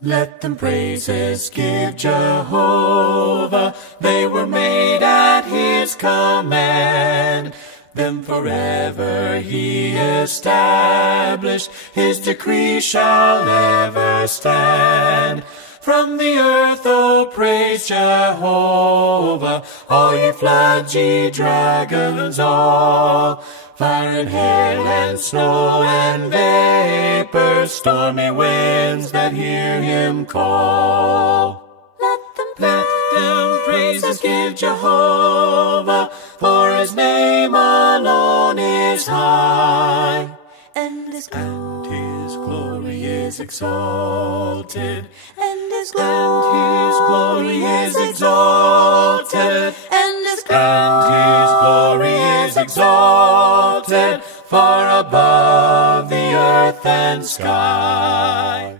Let them praises give Jehovah. They were made at His command. Them forever He established. His decree shall ever stand. From the earth, oh, praise Jehovah. All ye floods, ye dragons all. Fire and hail and snow and vapors, stormy winds that hear Him call. Let them praises give Jehovah, for His name alone is high. And His glory is exalted. And His glory is exalted. And His glory is exalted, far above the earth and sky.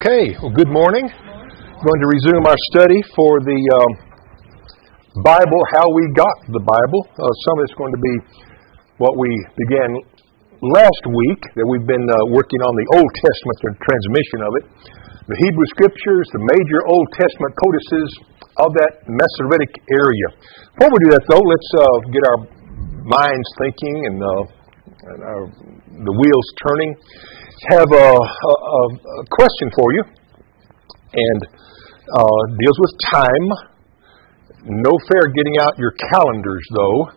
Okay, well, good morning. We're going to resume our study for the Bible, how we got the Bible. Some of it's going to be what we began last week, that we've been working on the Old Testament, the transmission of it. The Hebrew Scriptures, the major Old Testament codices of that Masoretic area. Before we do that, though, let's get our minds thinking and the wheels turning. Have a question for you, and deals with time. No fair getting out your calendars, though.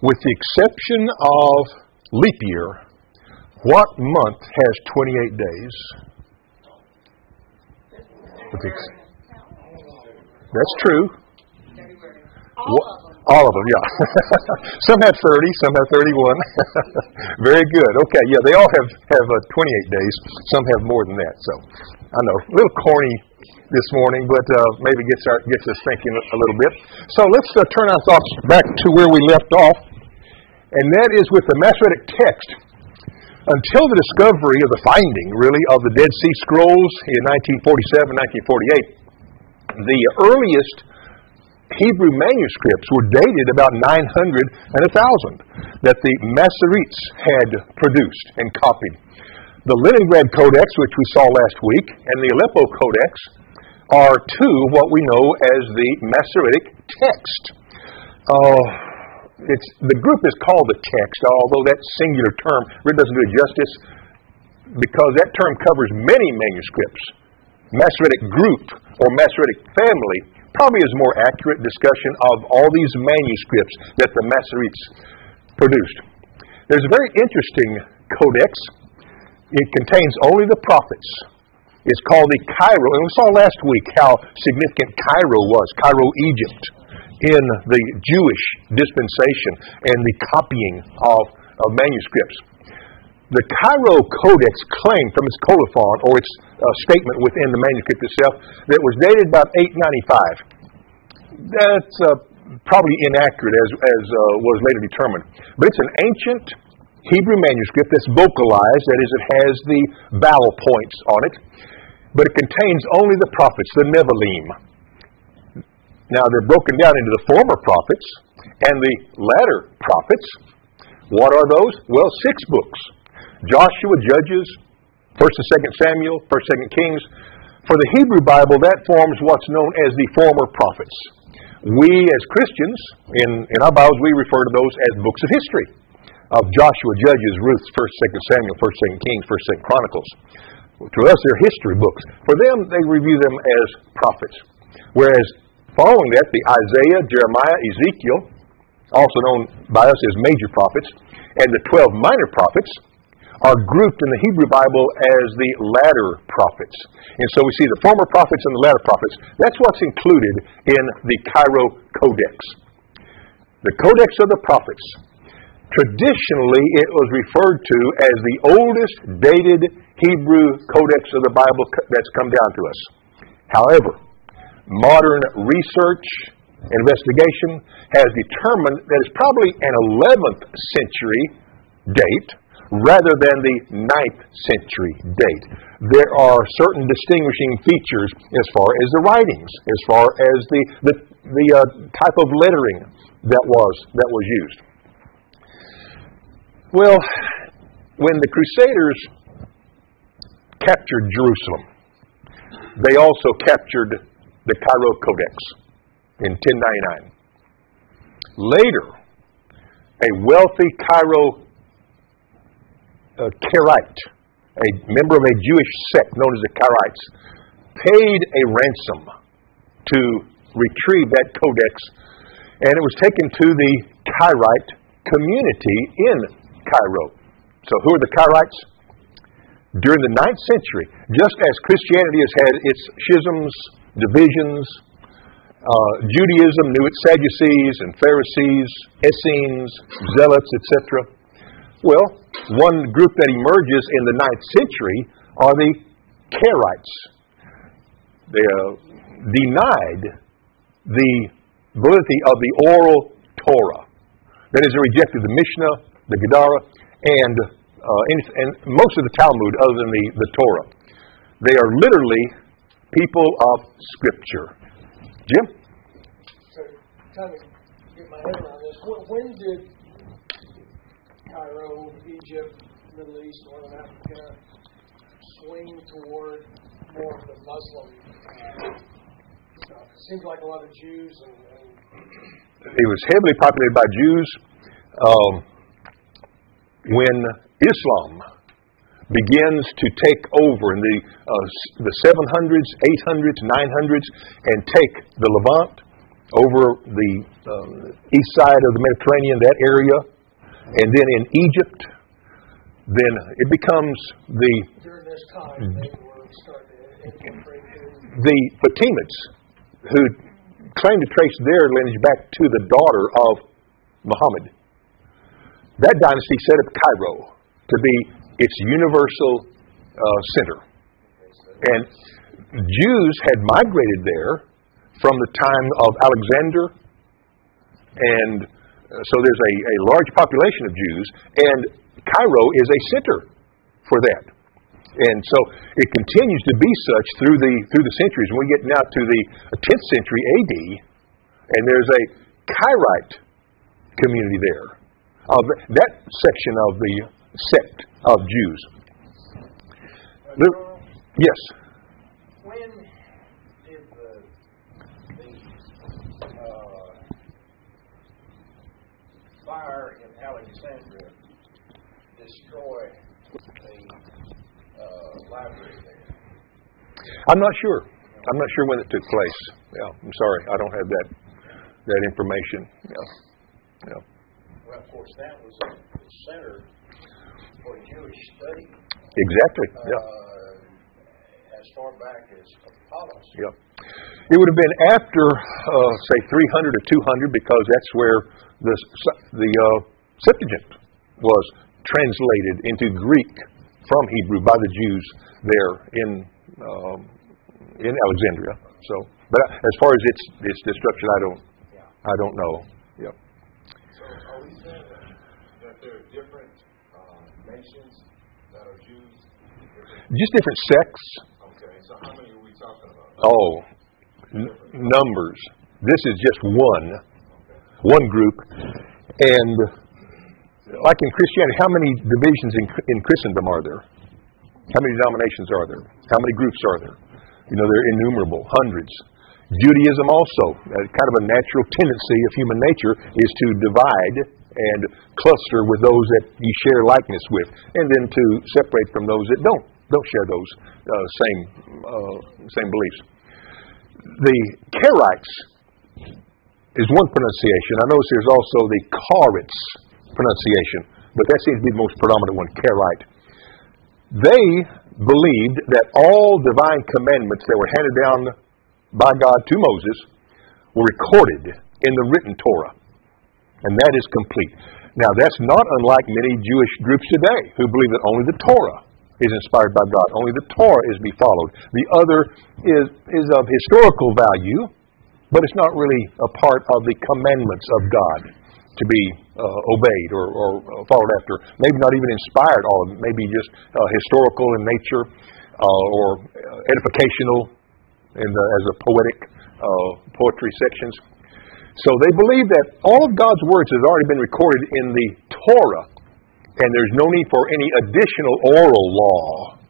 With the exception of leap year, what month has 28 days? That's true. All of them, yeah. Some have 30, some have 31. Very good. Okay, yeah, they all have 28 days. Some have more than that. So, I know, a little corny this morning, but maybe gets us thinking a little bit. So let's turn our thoughts back to where we left off, and that is with the Masoretic text. Until the discovery of the finding, really, of the Dead Sea Scrolls in 1947, 1948, the earliest Hebrew manuscripts were dated about 900 and 1000 that the Masoretes had produced and copied. The Leningrad Codex, which we saw last week, and the Aleppo Codex are two of what we know as the Masoretic text. The group is called the text, although that singular term really doesn't do it justice, because that term covers many manuscripts. Masoretic group or Masoretic family probably is a more accurate discussion of all these manuscripts that the Masoretes produced. There's a very interesting codex. It contains only the prophets. It's called the Cairo, and we saw last week how significant Cairo was, Cairo, Egypt, in the Jewish dispensation and the copying of manuscripts. The Cairo Codex claimed from its colophon, or its statement within the manuscript itself, that it was dated about 895. That's probably inaccurate as was later determined. But it's an ancient Hebrew manuscript that's vocalized, that is, it has the vowel points on it, but it contains only the prophets, the Nevi'im. Now, they're broken down into the former prophets and the latter prophets. What are those? Well, 6 books. Joshua, Judges, 1st and 2nd Samuel, 1st, 2nd Kings. For the Hebrew Bible, that forms what's known as the former prophets. We, as Christians, in our Bibles, we refer to those as books of history. Of Joshua, Judges, Ruth, 1st, 2nd Samuel, 1st, 2nd Kings, 1st, 2nd Chronicles. To us, they're history books. For them, they review them as prophets. Whereas, following that, the Isaiah, Jeremiah, Ezekiel, also known by us as major prophets, and the 12 minor prophets are grouped in the Hebrew Bible as the latter prophets. And so we see the former prophets and the latter prophets. That's what's included in the Cairo Codex. The Codex of the Prophets. Traditionally, it was referred to as the oldest dated Hebrew Codex of the Bible that's come down to us. However, modern research and investigation has determined that it's probably an 11th century date rather than the 9th century date. There are certain distinguishing features as far as the writings, as far as the type of lettering that was used. Well, when the Crusaders captured Jerusalem. They also captured the Cairo Codex in 1099. Later, a wealthy Cairo Karaite, a member of a Jewish sect known as the Karaites, paid a ransom to retrieve that codex, and it was taken to the Karaite community in Cairo. So who are the Karaites? During the 9th century, just as Christianity has had its schisms, divisions, Judaism knew its Sadducees and Pharisees, Essenes, Zealots, etc. Well, one group that emerges in the 9th century are the Karaites. They denied the validity of the oral Torah. That is, they rejected the Mishnah, the Gedara, and most of the Talmud other than the Torah. They are literally people of Scripture. Jim? So, trying to get my head around this. When did Cairo, Egypt, Middle East, Northern Africa swing toward more of the Muslim stuff? It seems like a lot of Jews and it was heavily populated by Jews. When Islam begins to take over in the 700s, 800s, 900s, and take the Levant over the east side of the Mediterranean, that area, and then in Egypt, then it becomes during this time they were starting to infiltrate the Fatimids, who claim to trace their lineage back to the daughter of Muhammad. That dynasty set up Cairo to be its universal center. And Jews had migrated there from the time of Alexander, and so there's a large population of Jews, and Cairo is a center for that. And so it continues to be such through the centuries. When we get now to the 10th century AD, and there's a Karaite community there, that section of the sect of Jews. Yes. When did the fire in Alexandria destroy the library there? I'm not sure. I'm not sure when it took place. Yeah, I'm sorry. I don't have that information. Yeah. Well, of course, that was the center for Jewish study. Exactly. Yeah. As far back as Apollos. Yeah. It would have been after, say, 300 or 200, because that's where the Septuagint was translated into Greek from Hebrew by the Jews there in Alexandria. So, but as far as its destruction, I don't know. Yeah. So, are we saying that there are different nations that are Jews? Just different sects. Okay. So, how many are we talking about? Oh, numbers. This is just one group, and like in Christianity, how many divisions in Christendom are there? How many denominations are there? How many groups are there? They're innumerable, hundreds. Judaism also, kind of a natural tendency of human nature, is to divide and cluster with those that you share likeness with, and then to separate from those that don't share those same beliefs. The Karaites is one pronunciation. I notice there's also the Karaites pronunciation, but that seems to be the most predominant one, Karaite. They believed that all divine commandments that were handed down by God to Moses were recorded in the written Torah, and that is complete. Now, that's not unlike many Jewish groups today who believe that only the Torah is inspired by God. Only the Torah is to be followed. The other is of historical value, but it's not really a part of the commandments of God to be obeyed or followed after. Maybe not even inspired, all of it. Maybe just historical in nature or edificational as a poetic poetry sections. So they believe that all of God's words has already been recorded in the Torah, and there's no need for any additional oral law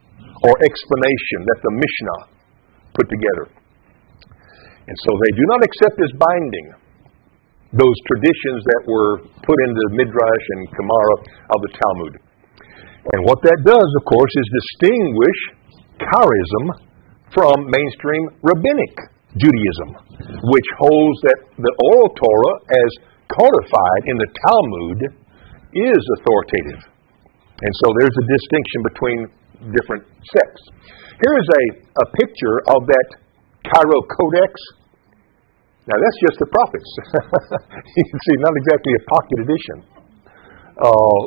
or explanation that the Mishnah put together. And so they do not accept as binding those traditions that were put into Midrash and Gemara of the Talmud. And what that does, of course, is distinguish Charism from mainstream rabbinic Judaism, which holds that the oral Torah, as codified in the Talmud, is authoritative. And so there's a distinction between different sects. Here is a picture of that Cairo Codex. Now that's just the prophets. You can see not exactly a pocket edition,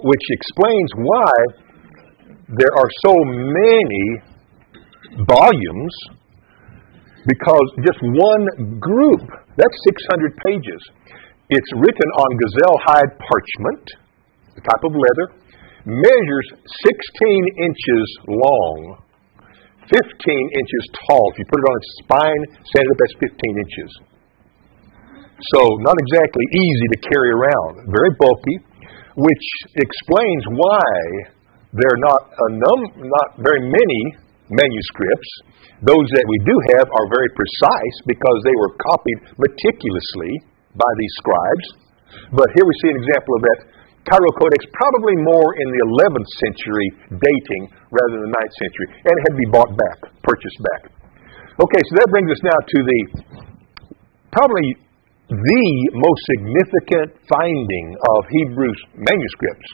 which explains why there are so many volumes, because just one group, that's 600 pages. It's written on gazelle hide parchment, the type of leather, measures 16 inches long, 15 inches tall. If you put it on its spine, stand it up, that's 15 inches. So not exactly easy to carry around. Very bulky, which explains why there are not very many manuscripts. Those that we do have are very precise because they were copied meticulously by these scribes. But here we see an example of that Cairo Codex, probably more in the 11th century dating rather than the 9th century. And it had to be bought back, purchased back. Okay, so that brings us now to probably the most significant finding of Hebrew manuscripts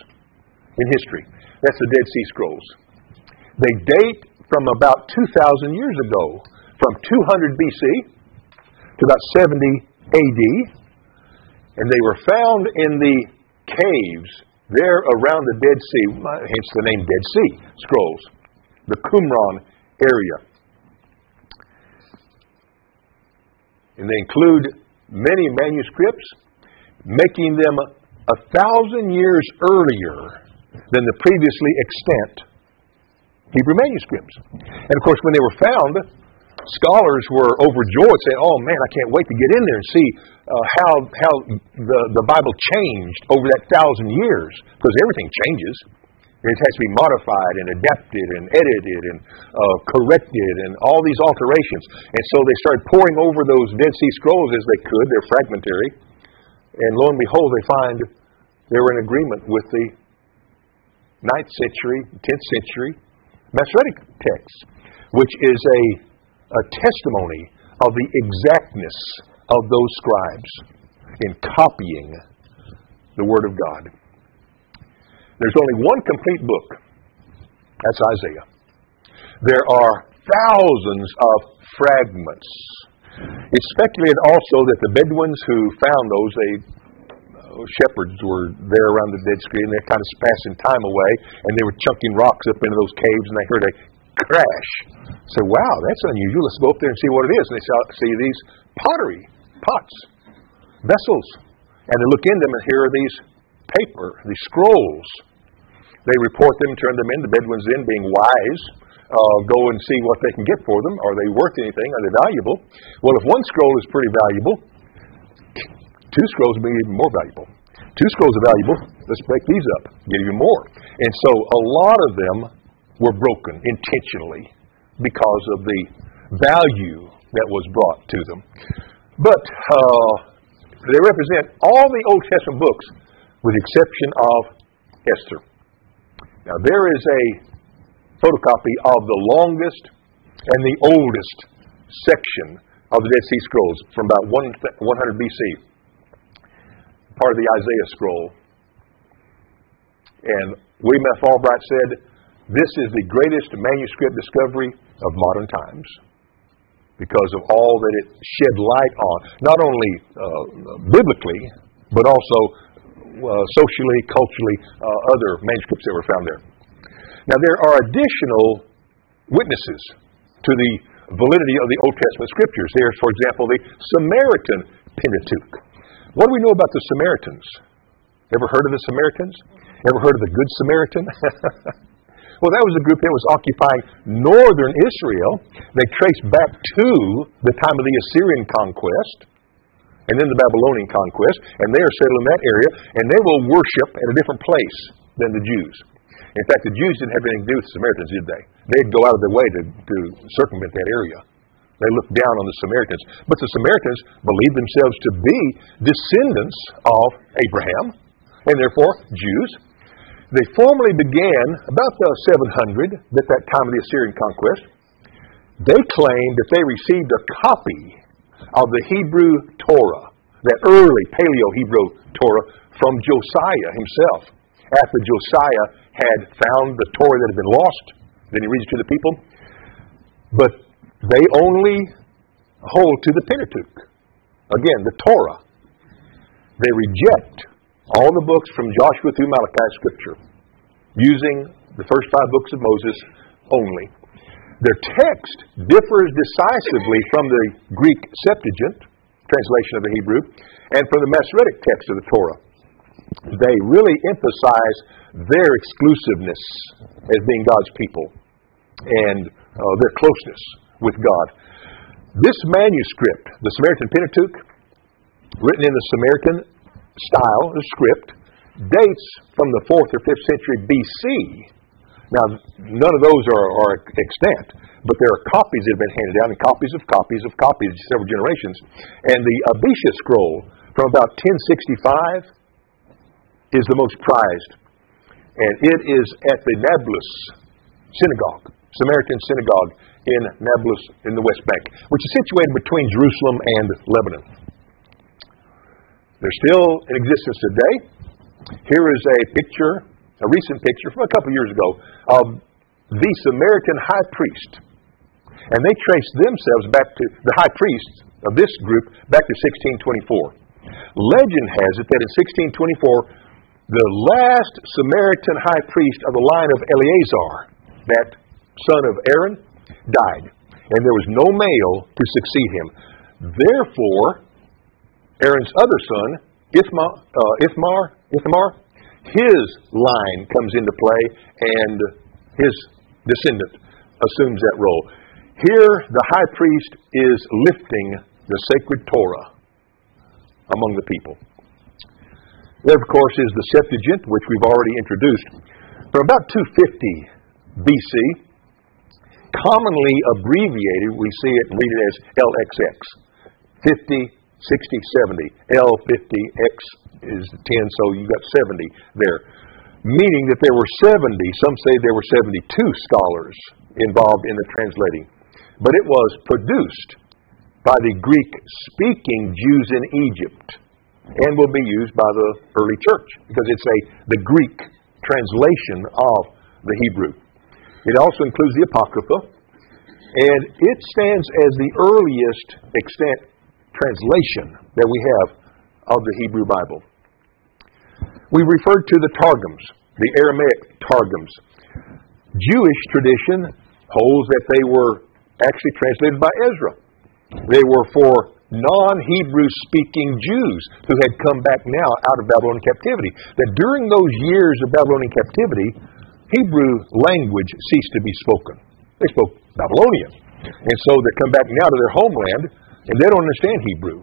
in history. That's the Dead Sea Scrolls. They date from about 2,000 years ago, from 200 BC to about 70 AD, and they were found in the caves there around the Dead Sea, hence the name Dead Sea Scrolls, the Qumran area. And they include many manuscripts, making them 1,000 years earlier than the previously extant Hebrew manuscripts. And of course, when they were found, scholars were overjoyed, saying, "Oh man, I can't wait to get in there and see how the Bible changed over that 1,000 years," because everything changes. It has to be modified and adapted and edited and corrected and all these alterations. And so they started poring over those Dead Sea Scrolls as they could. They're fragmentary. And lo and behold, they find they were in agreement with the 9th century, 10th century Masoretic text, which is a testimony of the exactness of those scribes in copying the Word of God. There's only one complete book. That's Isaiah. There are thousands of fragments. It's speculated also that the Bedouins who found those, shepherds were there around the Dead Sea, and they're kind of passing time away, and they were chunking rocks up into those caves, and they heard a crash. So, wow, that's unusual. Let's go up there and see what it is. And they see these pottery, pots, vessels. And they look in them, and here are these these scrolls. They report them, turn them in. The Bedouins then, being wise, go and see what they can get for them. Are they worth anything? Are they valuable? Well, if one scroll is pretty valuable, 2 scrolls will be even more valuable. 2 scrolls are valuable. Let's break these up, get even more. And so a lot of them were broken intentionally because of the value that was brought to them. But they represent all the Old Testament books with the exception of Esther. Now there is a photocopy of the longest and the oldest section of the Dead Sea Scrolls from about 100 BC. Part of the Isaiah scroll. And William F. Albright said, "This is the greatest manuscript discovery of modern times because of all that it shed light on, not only biblically, but also socially, culturally, other manuscripts that were found there." Now, there are additional witnesses to the validity of the Old Testament scriptures. There's, for example, the Samaritan Pentateuch. What do we know about the Samaritans? Ever heard of the Samaritans? Ever heard of the Good Samaritan? Well, that was a group that was occupying northern Israel. They traced back to the time of the Assyrian conquest and then the Babylonian conquest, and they are settled in that area, and they will worship at a different place than the Jews. In fact, the Jews didn't have anything to do with the Samaritans, did they? they'd go out of their way to circumvent that area. They looked down on the Samaritans. But the Samaritans believed themselves to be descendants of Abraham, and therefore Jews. They formally began about the 700, at that time of the Assyrian conquest. They claimed that they received a copy of the Hebrew Torah, that early Paleo-Hebrew Torah, from Josiah himself. After Josiah had found the Torah that had been lost, then he reads it to the people. But they only hold to the Pentateuch. Again, the Torah. They reject all the books from Joshua through Malachi Scripture, using the first 5 books of Moses only. Their text differs decisively from the Greek Septuagint, translation of the Hebrew, and from the Masoretic text of the Torah. They really emphasize their exclusiveness as being God's people and their closeness with God. This manuscript, the Samaritan Pentateuch, written in the Samaritan style of script, dates from the 4th or 5th century BC. Now, none of those are extant, but there are copies that have been handed down, and copies of several generations. And the Abisha scroll from about 1065 is the most prized. And it is at the Nablus Synagogue, Samaritan Synagogue in Nablus in the West Bank, which is situated between Jerusalem and Lebanon. They're still in existence today. Here is a picture, a recent picture from a couple years ago, of the Samaritan high priest. And they trace themselves back to the high priest of this group back to 1624. Legend has it that in 1624, the last Samaritan high priest of the line of Eleazar, that son of Aaron, died. And there was no male to succeed him. Therefore, Aaron's other son, Ithamar, his line comes into play, and his descendant assumes that role. Here, the high priest is lifting the sacred Torah among the people. There, of course, is the Septuagint, which we've already introduced. From about 250 BC, commonly abbreviated, we see it and read it as LXX. 50, 60, 70. L, 50, X is 10, so you've got 70 there. Meaning that there were 70, some say there were 72 scholars involved in the translating. But it was produced by the Greek-speaking Jews in Egypt, and will be used by the early church because it's the Greek translation of the Hebrew. It also includes the Apocrypha, and it stands as the earliest extant translation that we have of the Hebrew Bible. We referred to the Targums, the Aramaic Targums. Jewish tradition holds that they were actually translated by Ezra. They were for non-Hebrew speaking Jews who had come back now out of Babylonian captivity. That during those years of Babylonian captivity, Hebrew language ceased to be spoken. They spoke Babylonian. And so they come back now to their homeland, and they don't understand Hebrew.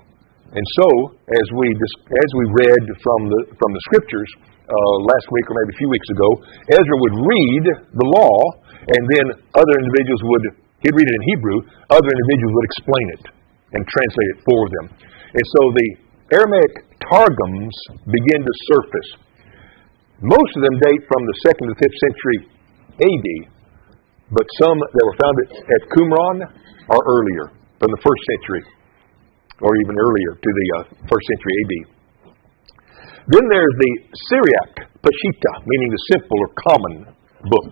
And so, as we read from the scriptures last week or maybe a few weeks ago, Ezra would read the law, and then other individuals he'd read it in Hebrew, other individuals would explain it and translate it for them. And so the Aramaic Targums begin to surface. Most of them date from the 2nd to 5th century AD, but some that were found at Qumran are earlier, from the 1st century, or even earlier to the 1st century AD. Then there's the Syriac Peshitta, meaning the simple or common book.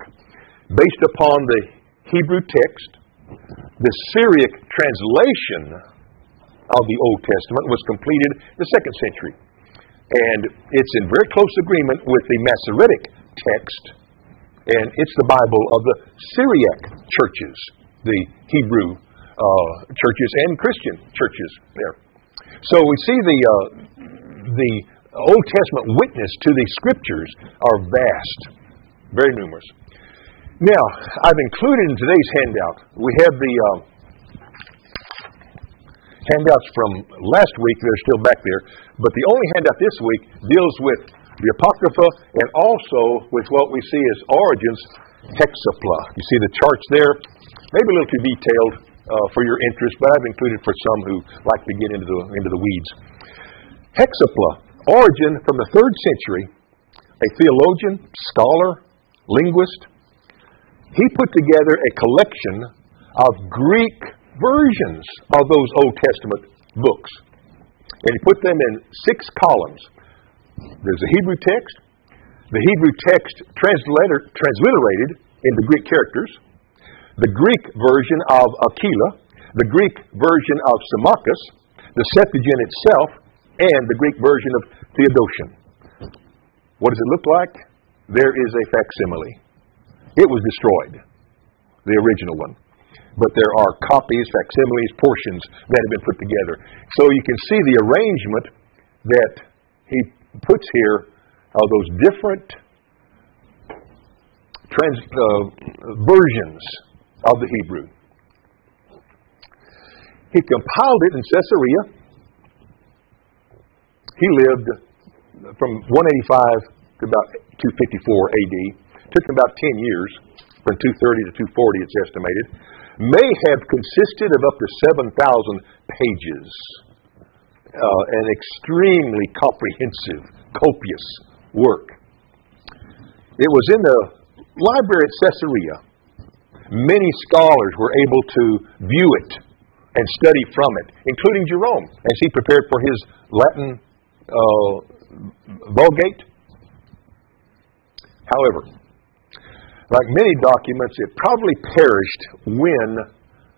Based upon the Hebrew text, the Syriac translation of the Old Testament was completed in the 2nd century. And it's in very close agreement with the Masoretic text, and it's the Bible of the Syriac churches, the Hebrew churches and Christian churches there. So we see the Old Testament witness to the Scriptures are vast, very numerous. Now, I've included in today's handout, we have the handouts from last week, they're still back there, but the only handout this week deals with the Apocrypha and also with what we see as origins hexapla. You see the charts there? Maybe a little too detailed for your interest, but I've included for some who like to get into the weeds. Hexapla, Origen from the 3rd century, a theologian, scholar, linguist. He put together a collection of Greek versions of those Old Testament books. And he put them in 6 columns. There's a Hebrew text, the Hebrew text transliterated into Greek characters, the Greek version of Aquila, the Greek version of Symmachus, the Septuagint itself, and the Greek version of Theodotion. What does it look like? There is a facsimile. It was destroyed, the original one. But there are copies, facsimiles, portions that have been put together. So you can see the arrangement that he puts here of those different versions of the Hebrew. He compiled it in Caesarea. He lived from 185 to about 254 AD. Took him about 10 years, from 230 to 240 it's estimated. May have consisted of up to 7,000 pages. An extremely comprehensive, copious work. It was in the library at Caesarea. Many scholars were able to view it and study from it, including Jerome, as he prepared for his Latin Vulgate. However, like many documents, it probably perished when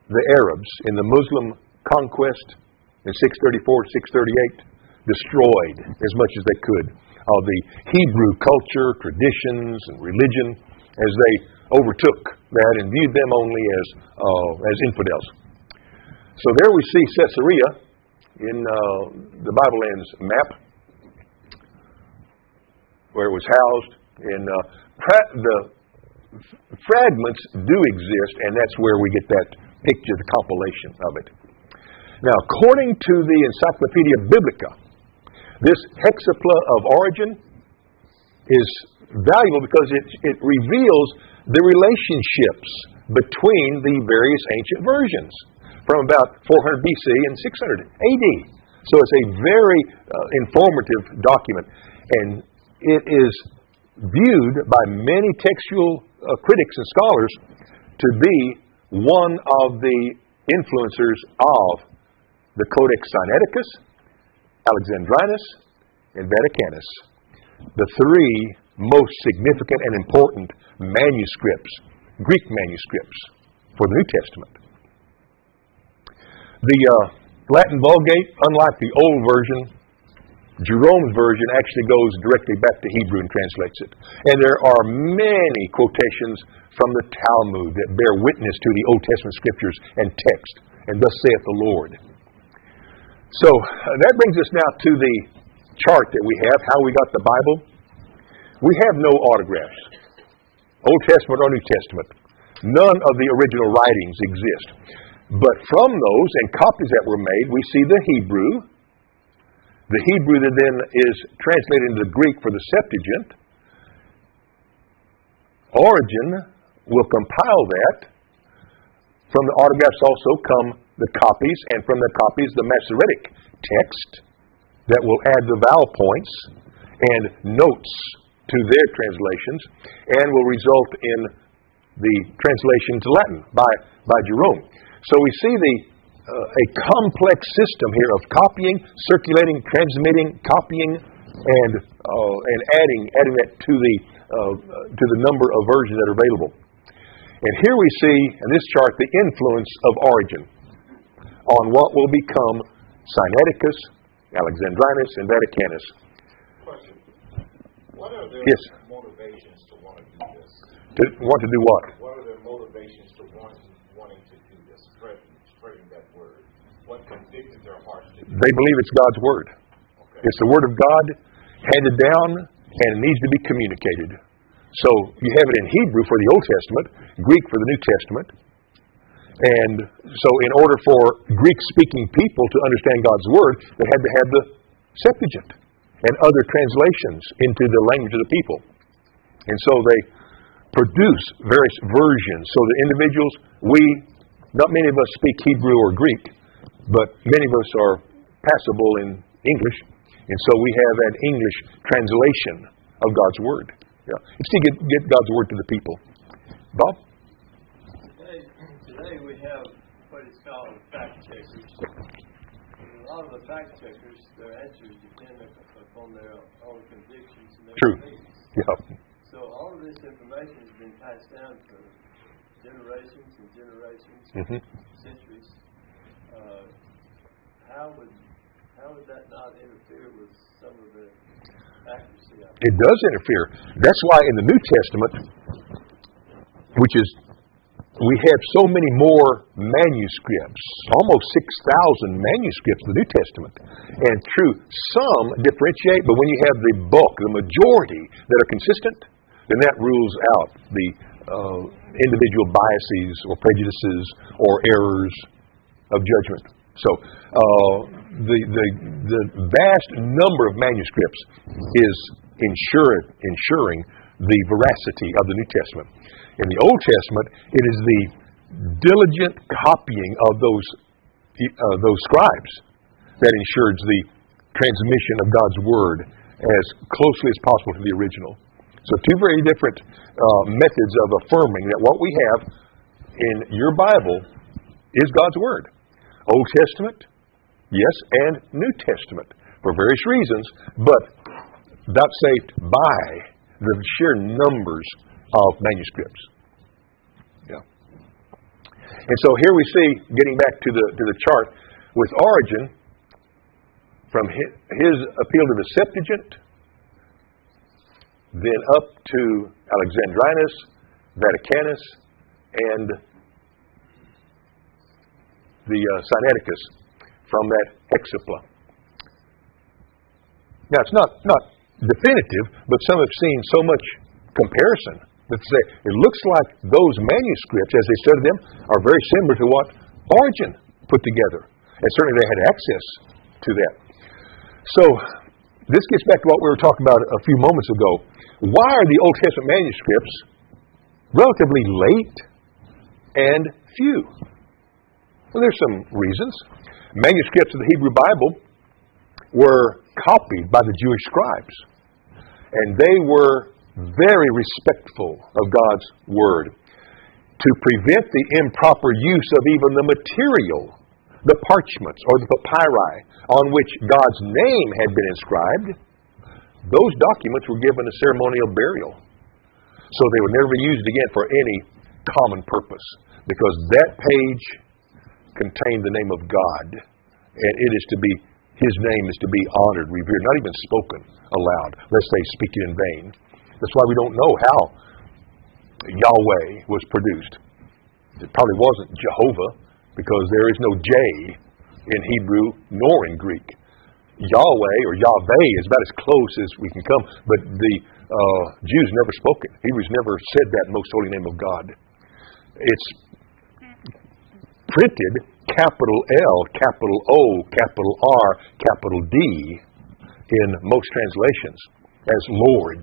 the Arabs in the Muslim conquest in 634, 638 destroyed as much as they could of the Hebrew culture, traditions, and religion as they overtook that and viewed them only as infidels. So there we see Caesarea in the Bible Lands map where it was housed. And the fragments do exist, and that's where we get that picture, the compilation of it. Now, according to the Encyclopedia Biblica, this hexapla of Origen is valuable because it reveals the relationships between the various ancient versions from about 400 BC and 600 AD. So it's a very informative document, and it is viewed by many textual critics and scholars to be one of the influencers of the Codex Sinaiticus, Alexandrinus, and Vaticanus, the 3 most significant and important manuscripts, Greek manuscripts, for the New Testament. The Latin Vulgate, unlike the old version, Jerome's version actually goes directly back to Hebrew and translates it. And there are many quotations from the Talmud that bear witness to the Old Testament scriptures and text. And thus saith the Lord. So that brings us now to the chart that we have, how we got the Bible. We have no autographs, Old Testament or New Testament. None of the original writings exist. But from those and copies that were made, we see the Hebrew. The Hebrew that then is translated into Greek for the Septuagint. Origen will compile that. From the autographs also come the copies, and from the copies the Masoretic text that will add the vowel points and notes to their translations, and will result in the translation to Latin by Jerome. So we see a complex system here of copying, circulating, transmitting, copying, and adding that to the number of versions that are available. And here we see in this chart the influence of Origen on what will become Sinaiticus, Alexandrinus, and Vaticanus. Question. What are their motivations to want to do this? To want to do what? What are their motivations to wanting to do this, spreading that word? What convicted their hearts to do this? They believe it's God's Word. Okay. It's the Word of God handed down, and it needs to be communicated. So you have it in Hebrew for the Old Testament, Greek for the New Testament. And so in order for Greek-speaking people to understand God's Word, they had to have the Septuagint and other translations into the language of the people. And so they produce various versions so that individuals, not many of us speak Hebrew or Greek, but many of us are passable in English, and so we have an English translation of God's Word. Yeah. It's to get God's Word to the people. Bob? Today we have what is called fact checkers. And a lot of the fact checkers, their answers depend upon their own convictions and their True. beliefs. Yeah. So all of this information has been passed down for generations and generations, centuries. How would that not interfere with some of the accuracy of it? It does interfere. That's why in the New Testament, which is, we have so many more manuscripts, almost 6,000 manuscripts in the New Testament. And true, some differentiate, but when you have the bulk, the majority that are consistent, then that rules out the individual biases or prejudices or errors of judgment. So the vast number of manuscripts is ensuring the veracity of the New Testament. In the Old Testament, it is the diligent copying of those scribes that ensures the transmission of God's Word as closely as possible to the original. So two very different methods of affirming that what we have in your Bible is God's Word. Old Testament, yes, and New Testament for various reasons, but vouchsafed by the sheer numbers of manuscripts. Yeah. And so here we see, getting back to the chart, with Origen, from his appeal to the Septuagint, then up to Alexandrinus, Vaticanus, and the Sinaiticus from that hexapla. Now, it's not definitive, but some have seen so much comparison that say it looks like those manuscripts, as they studied them, are very similar to what Origen put together. And certainly they had access to that. So, this gets back to what we were talking about a few moments ago. Why are the Old Testament manuscripts relatively late and few? Well, there's some reasons. Manuscripts of the Hebrew Bible were copied by the Jewish scribes, and they were very respectful of God's Word to prevent the improper use of even the material, the parchments or the papyri on which God's name had been inscribed. Those documents were given a ceremonial burial, so they would never be used again for any common purpose, because that page contained the name of God, and His name is to be honored, revered, not even spoken aloud, lest they speak it in vain. That's why we don't know how Yahweh was produced. It probably wasn't Jehovah, because there is no J in Hebrew nor in Greek. Yahweh or Yahweh is about as close as we can come, but the Jews never spoke it. Hebrews never said that most holy name of God. It's printed capital L, capital O, capital R, capital D in most translations as Lord,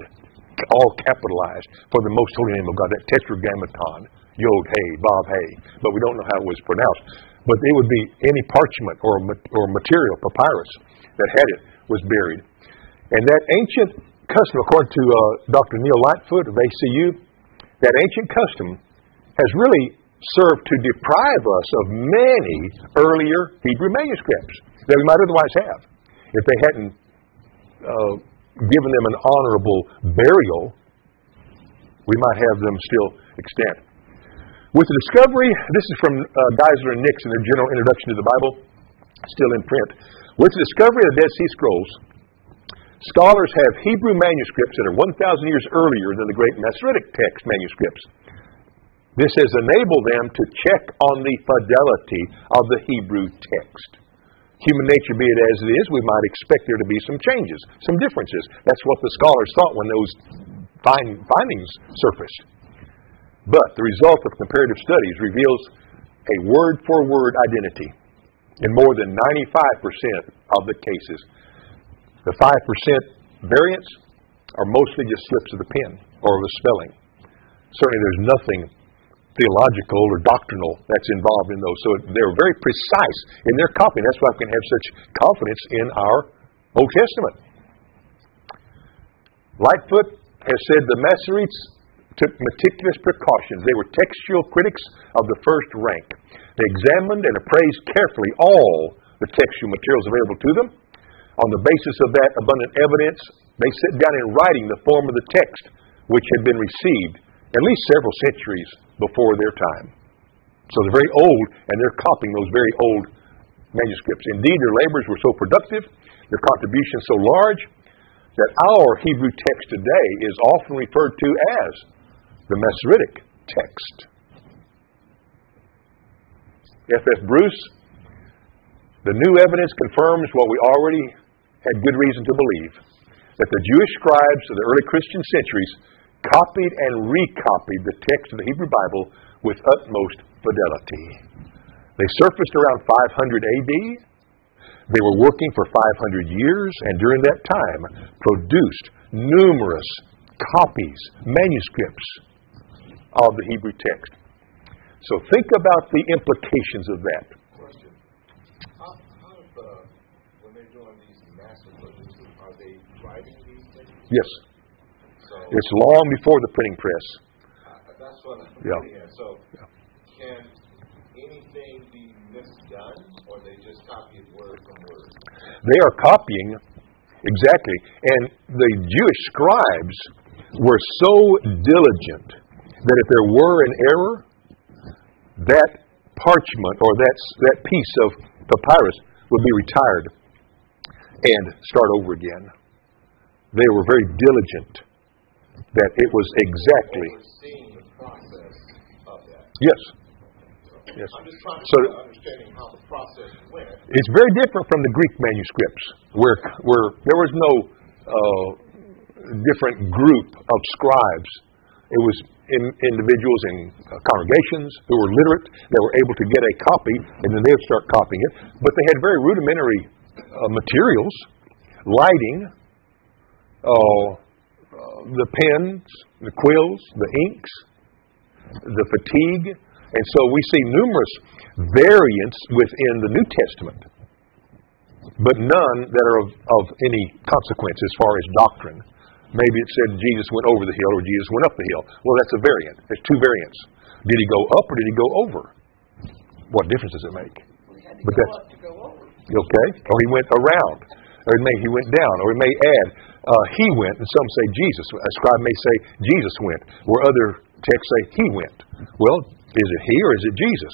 all capitalized for the most holy name of God, that tetragrammaton, Yod, Hey, Vav, Hey, but we don't know how it was pronounced. But it would be any parchment or material, papyrus, that had it was buried. And that ancient custom, according to Dr. Neil Lightfoot of ACU, that ancient custom has really served to deprive us of many earlier Hebrew manuscripts that we might otherwise have. If they hadn't given them an honorable burial, we might have them still extant. With the discovery, this is from Geisler and Nix in their general introduction to the Bible, still in print. With the discovery of the Dead Sea Scrolls, scholars have Hebrew manuscripts that are 1,000 years earlier than the great Masoretic text manuscripts. This has enabled them to check on the fidelity of the Hebrew text. Human nature be it as it is, we might expect there to be some changes, some differences. That's what the scholars thought when those findings surfaced. But the result of comparative studies reveals a word-for-word identity in more than 95% of the cases. The 5% variants are mostly just slips of the pen or of the spelling. Certainly there's nothing theological or doctrinal that's involved in those. So they're very precise in their copying. That's why we can have such confidence in our Old Testament. Lightfoot has said the Masoretes took meticulous precautions. They were textual critics of the first rank. They examined and appraised carefully all the textual materials available to them. On the basis of that abundant evidence, they set down in writing the form of the text which had been received at least several centuries before their time. So they're very old, and they're copying those very old manuscripts. Indeed, their labors were so productive, their contributions so large, that our Hebrew text today is often referred to as the Masoretic text. F.F. Bruce, the new evidence confirms what we already had good reason to believe, that the Jewish scribes of the early Christian centuries copied and recopied the text of the Hebrew Bible with utmost fidelity. They surfaced around 500 A.D. They were working for 500 years, and during that time produced numerous copies, manuscripts of the Hebrew text. So think about the implications of that. Question. How when they're doing these master producers, are they writing these things? Yes. So, it's long before the printing press. That's what I'm Yeah. getting at. So can anything be misdone, or they just copy it word from word? They are copying, exactly. And the Jewish scribes were so diligent that if there were an error, that parchment or that piece of papyrus would be retired and start over again. They were very diligent that it was exactly. Overseeing the process of that. Yes. Yes. I'm just trying to So get understanding how the process went. it's very different from the Greek manuscripts, where there was no different group of scribes. It was individuals in congregations who were literate that were able to get a copy, and then they would start copying it. But they had very rudimentary materials, lighting, the pens, the quills, the inks, the fatigue. And so we see numerous variants within the New Testament, but none that are of any consequence as far as doctrine. Maybe it said Jesus went over the hill or Jesus went up the hill. Well, that's a variant. There's two variants. Did he go up or did he go over? What difference does it make? But that's okay. Or he went around, or he went down, or he may add he went, and some say Jesus. A scribe may say Jesus went, where other texts say he went. Well, is it he or is it Jesus?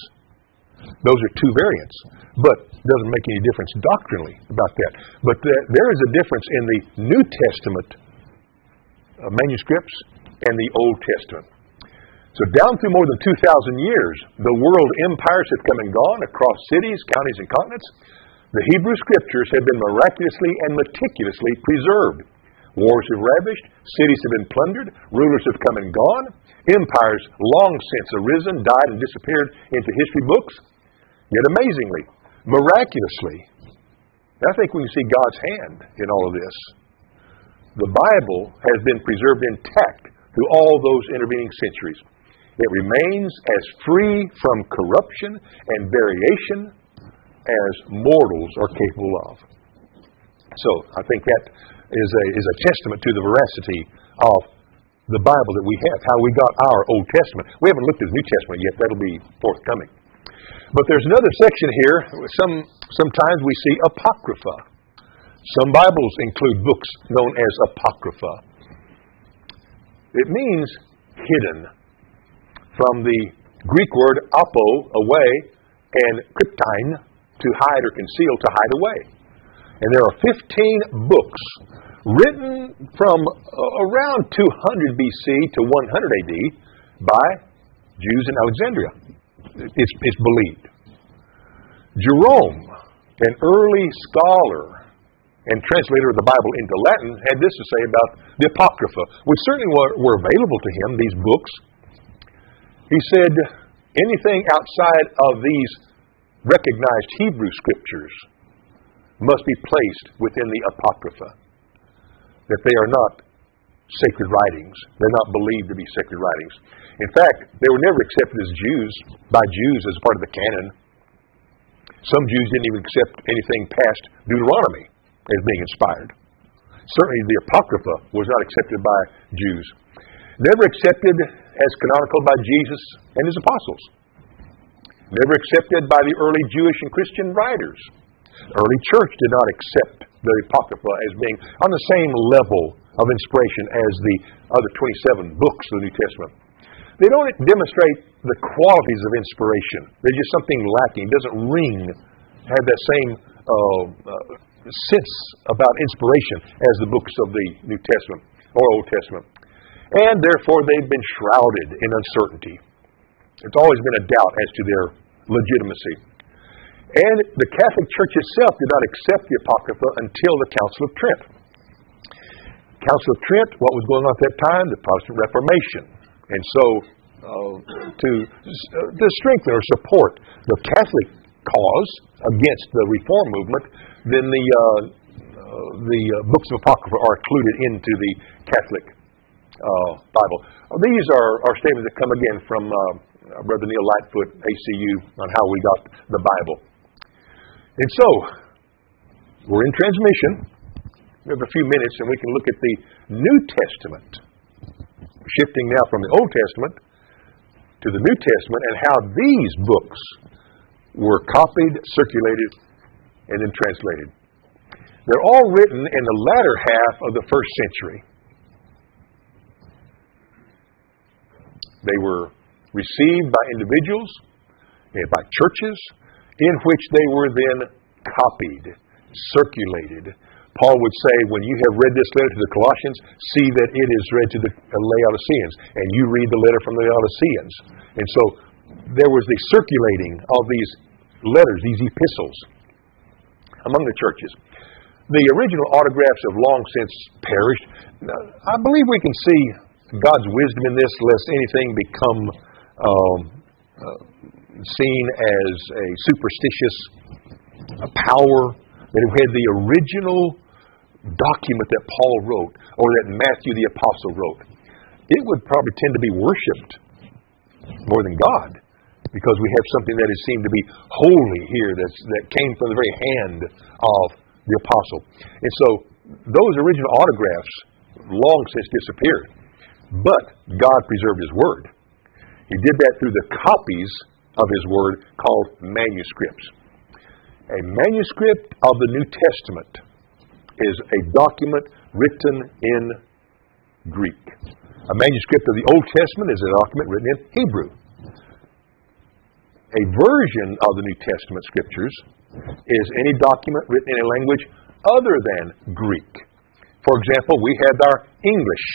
Those are two variants, but it doesn't make any difference doctrinally about that. But there is a difference in the New Testament manuscripts and the Old Testament. So down through more than 2,000 years, the world empires have come and gone across cities, counties, and continents. The Hebrew Scriptures have been miraculously and meticulously preserved. Wars have ravished, cities have been plundered, rulers have come and gone, empires long since arisen, died, and disappeared into history books. Yet amazingly, miraculously, I think we can see God's hand in all of this. The Bible has been preserved intact through all those intervening centuries. It remains as free from corruption and variation as mortals are capable of. So I think that is a testament to the veracity of the Bible that we have, how we got our Old Testament. We haven't looked at the New Testament yet. That'll be forthcoming. But there's another section here. Sometimes we see Apocrypha. Some Bibles include books known as Apocrypha. It means hidden, from the Greek word apo, away, and kryptein, to hide or conceal, to hide away. And there are 15 books written from around 200 BC to 100 AD by Jews in Alexandria. It's believed. Jerome, an early scholar and translator of the Bible into Latin, had this to say about the Apocrypha, which certainly were available to him, these books. He said, anything outside of these recognized Hebrew Scriptures must be placed within the Apocrypha, that they are not sacred writings. They're not believed to be sacred writings. In fact, they were never accepted as by Jews as part of the canon. Some Jews didn't even accept anything past Deuteronomy as being inspired. Certainly the Apocrypha was not accepted by Jews. Never accepted as canonical by Jesus and his apostles. Never accepted by the early Jewish and Christian writers. The early church did not accept the Apocrypha as being on the same level of inspiration as the other 27 books of the New Testament. They don't demonstrate the qualities of inspiration. There's just something lacking. It doesn't have that same sense about inspiration as the books of the New Testament or Old Testament. And therefore, they've been shrouded in uncertainty. It's always been a doubt as to their legitimacy. And the Catholic Church itself did not accept the Apocrypha until the Council of Trent. Council of Trent, what was going on at that time? The Protestant Reformation. And so, to strengthen or support the Catholic cause against the Reform movement, then the books of Apocrypha are included into the Catholic Bible. These are statements that come again from Brother Neil Lightfoot, ACU, on how we got the Bible. And so, we're in transmission. We have a few minutes and we can look at the New Testament. Shifting now from the Old Testament to the New Testament and how these books were copied, circulated, and then translated. They're all written in the latter half of the first century. They were received by individuals and by churches in which they were then copied, circulated. Paul would say, when you have read this letter to the Colossians, see that it is read to the Laodiceans, and you read the letter from the Laodiceans. And so there was the circulating of these letters, these epistles, among the churches. The original autographs have long since perished. Now, I believe we can see God's wisdom in this, lest anything become seen as a superstitious power, that it had the original document that Paul wrote, or that Matthew the Apostle wrote. It would probably tend to be worshipped more than God, because we have something that is seen to be holy here, that came from the very hand of the Apostle. And so, those original autographs long since disappeared. But God preserved His Word. He did that through the copies of His Word called manuscripts. A manuscript of the New Testament is a document written in Greek. A manuscript of the Old Testament is a document written in Hebrew. A version of the New Testament Scriptures is any document written in a language other than Greek. For example, we have our English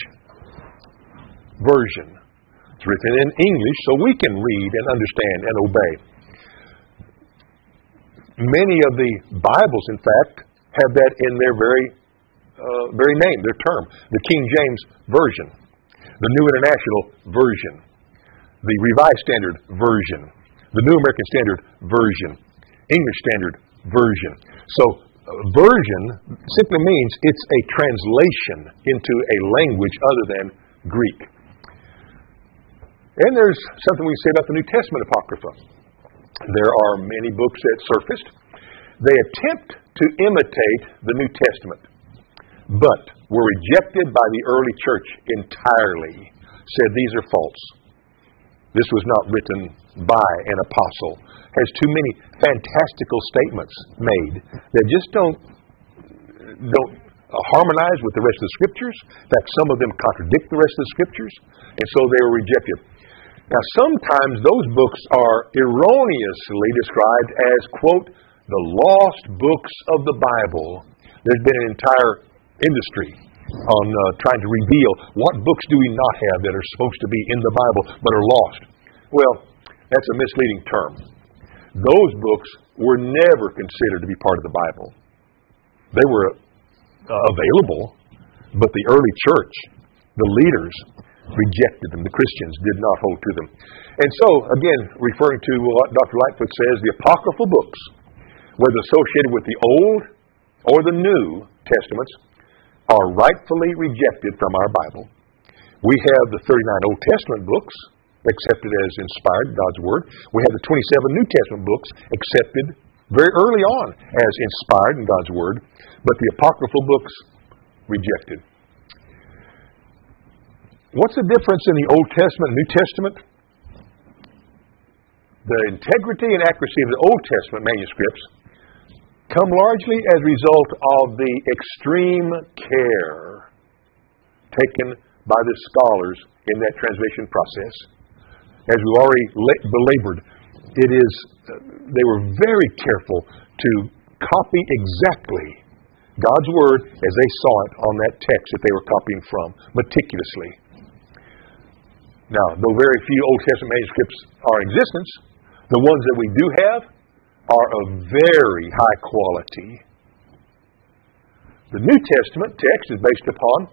version. It's written in English so we can read and understand and obey. Many of the Bibles, in fact, have that in their very name, their term. The King James Version, the New International Version, the Revised Standard Version, the New American Standard Version, English Standard Version. So, version simply means it's a translation into a language other than Greek. And there's something we can say about the New Testament Apocrypha. There are many books that surfaced. They attempt to imitate the New Testament, but were rejected by the early church entirely. Said these are false. This was not written by an apostle. Has too many fantastical statements made that just don't harmonize with the rest of the Scriptures. In fact, some of them contradict the rest of the Scriptures, and so they were rejected. Now, sometimes those books are erroneously described as, quote, the lost books of the Bible. There's been an entire industry on trying to reveal what books do we not have that are supposed to be in the Bible but are lost. Well, that's a misleading term. Those books were never considered to be part of the Bible. They were available, but the early church, the leaders, rejected them. The Christians did not hold to them. And so, again, referring to what Dr. Lightfoot says, the apocryphal books, whether associated with the Old or the New Testaments, are rightfully rejected from our Bible. We have the 39 Old Testament books accepted as inspired God's Word. We have the 27 New Testament books accepted very early on as inspired in God's Word, but the apocryphal books rejected. What's the difference in the Old Testament and New Testament? The integrity and accuracy of the Old Testament manuscripts come largely as a result of the extreme care taken by the scholars in that translation process. As we've already belabored, they were very careful to copy exactly God's Word as they saw it on that text that they were copying from, meticulously. Now, though very few Old Testament manuscripts are in existence, the ones that we do have are of very high quality. The New Testament text is based upon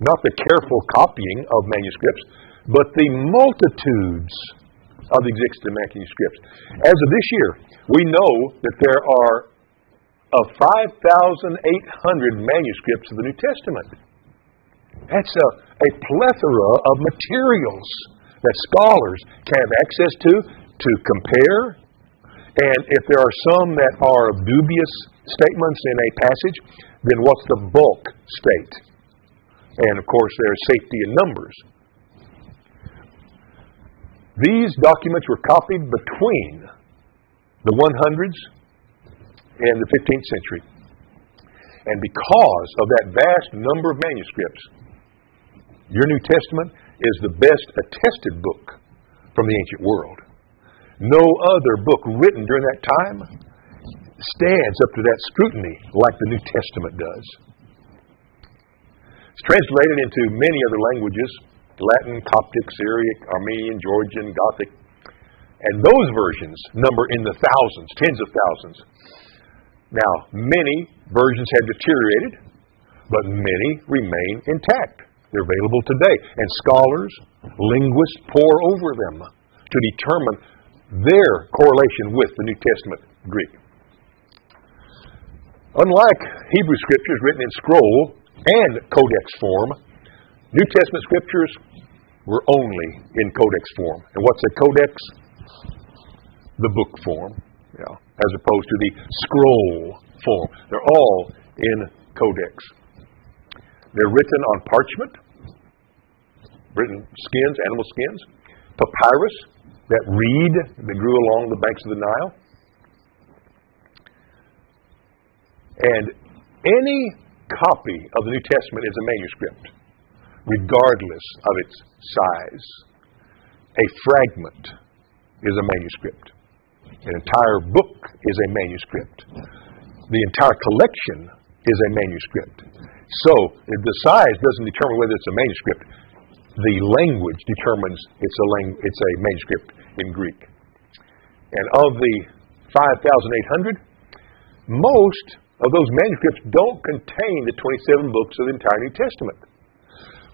not the careful copying of manuscripts, but the multitudes of the existing manuscripts. As of this year, we know that there are 5,800 manuscripts of the New Testament. That's a plethora of materials that scholars can have access to compare. And if there are some that are of dubious statements in a passage, then what's the bulk state? And of course, there's safety in numbers. These documents were copied between the 100s and the 15th century. And because of that vast number of manuscripts, your New Testament is the best attested book from the ancient world. No other book written during that time stands up to that scrutiny like the New Testament does. It's translated into many other languages: Latin, Coptic, Syriac, Armenian, Georgian, Gothic. And those versions number in the thousands, tens of thousands. Now, many versions have deteriorated, but many remain intact. They're available today. And scholars, linguists pore over them to determine their correlation with the New Testament Greek. Unlike Hebrew scriptures written in scroll and codex form, New Testament scriptures were only in codex form. And what's a codex? The book form, as opposed to the scroll form. They're all in codex. They're written on parchment, written skins, animal skins, papyrus, that reed that grew along the banks of the Nile. And any copy of the New Testament is a manuscript, regardless of its size. A fragment is a manuscript. An entire book is a manuscript. The entire collection is a manuscript. So, the size doesn't determine whether it's a manuscript. The language determines it's a manuscript in Greek. And of the 5,800, most of those manuscripts don't contain the 27 books of the entire New Testament.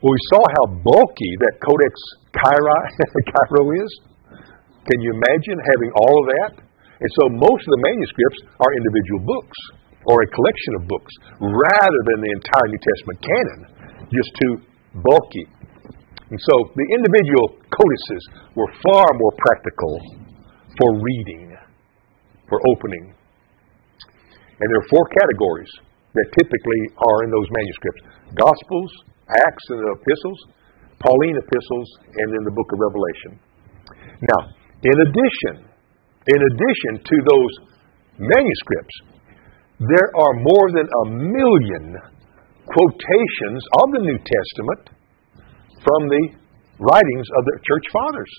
Well, we saw how bulky that Codex Cairo is. Can you imagine having all of that? And so most of the manuscripts are individual books or a collection of books rather than the entire New Testament canon, just too bulky. And so the individual codices were far more practical for reading, for opening. And there are 4 categories that typically are in those manuscripts: Gospels, Acts and the Epistles, Pauline epistles, and then the book of Revelation. Now, in addition to those manuscripts, there are more than 1 million quotations of the New Testament from the writings of the church fathers,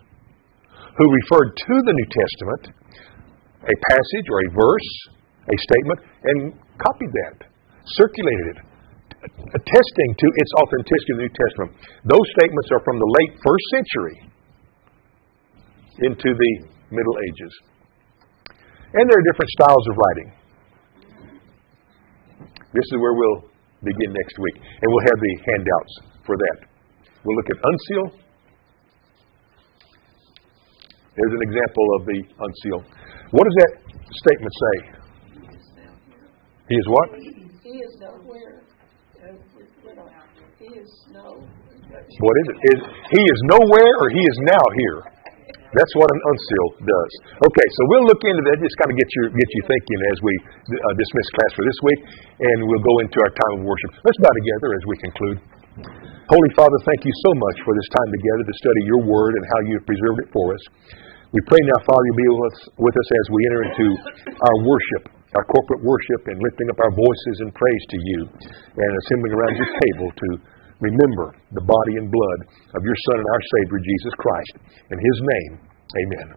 who referred to the New Testament, a passage or a verse, a statement, and copied that, circulated it, attesting to its authenticity in the New Testament. Those statements are from the late 1st century into the Middle Ages. And there are different styles of writing. This is where we'll begin next week. And we'll have the handouts for that. We'll look at unseal. There's an example of the unseal. What does that statement say? He is what? He is nowhere. What is it? He is nowhere or he is now here. That's what an unseal does. Okay, so we'll look into that. Just kind of get you thinking as we dismiss class for this week, and we'll go into our time of worship. Let's bow together as we conclude. Holy Father, thank you so much for this time together to study your word and how you have preserved it for us. We pray now, Father, you'll be with us as we enter into our worship, our corporate worship, and lifting up our voices in praise to you, and assembling around your table to remember the body and blood of your Son and our Savior, Jesus Christ. In his name, amen.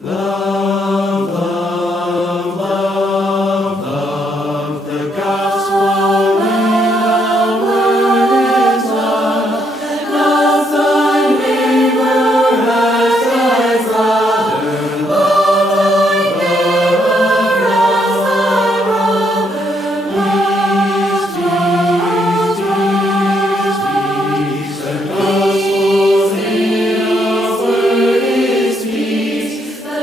Love, love, love, love, the gospel and the word is love. Love thy neighbor as thy brother. Love thy neighbor as thy brother. Peace, peace, peace, peace. The gospel and the word is peace.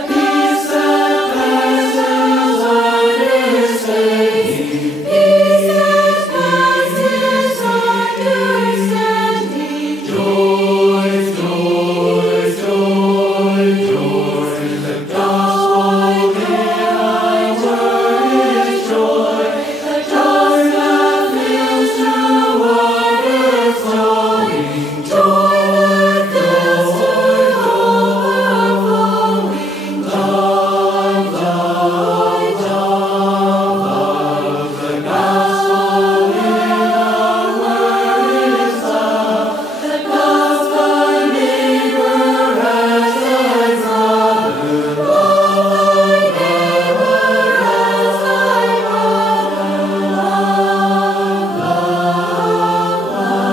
Peace that passes understanding. Peace that passes understanding. Joy, joy, joy, joy. The gospel and thy word is joy. The joy that fills to overflowing. Joy that fills to overflowing. Love, love, love, love. The gospel and the word is love. Love thy neighbor as thy brother. Love thy neighbor as thy brother. Love, love, love.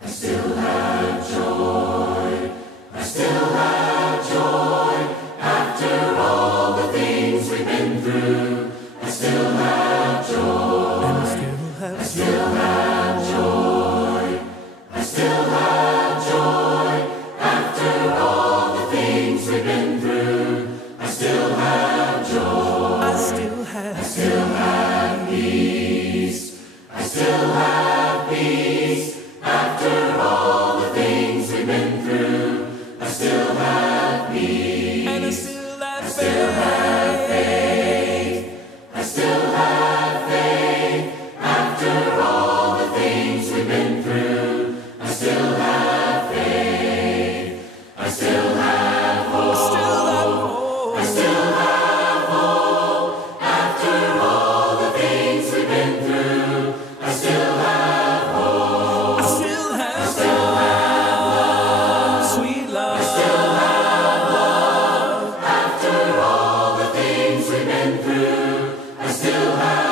I still have joy. I still have joy. After all the things we've been through, I still have joy. I still have joy. I still have joy. After all the things we've been through, I still have joy. I still have peace. I still have peace. After all the things we've been through, I still have peace. And I still have faith. I still have faith. After all the things we've been through, I still have faith. I still have hope. I still have hope. After all the things we've been through, I still have hope. I still have love. Sweet love. I still have love. After all the things we've been through, I still have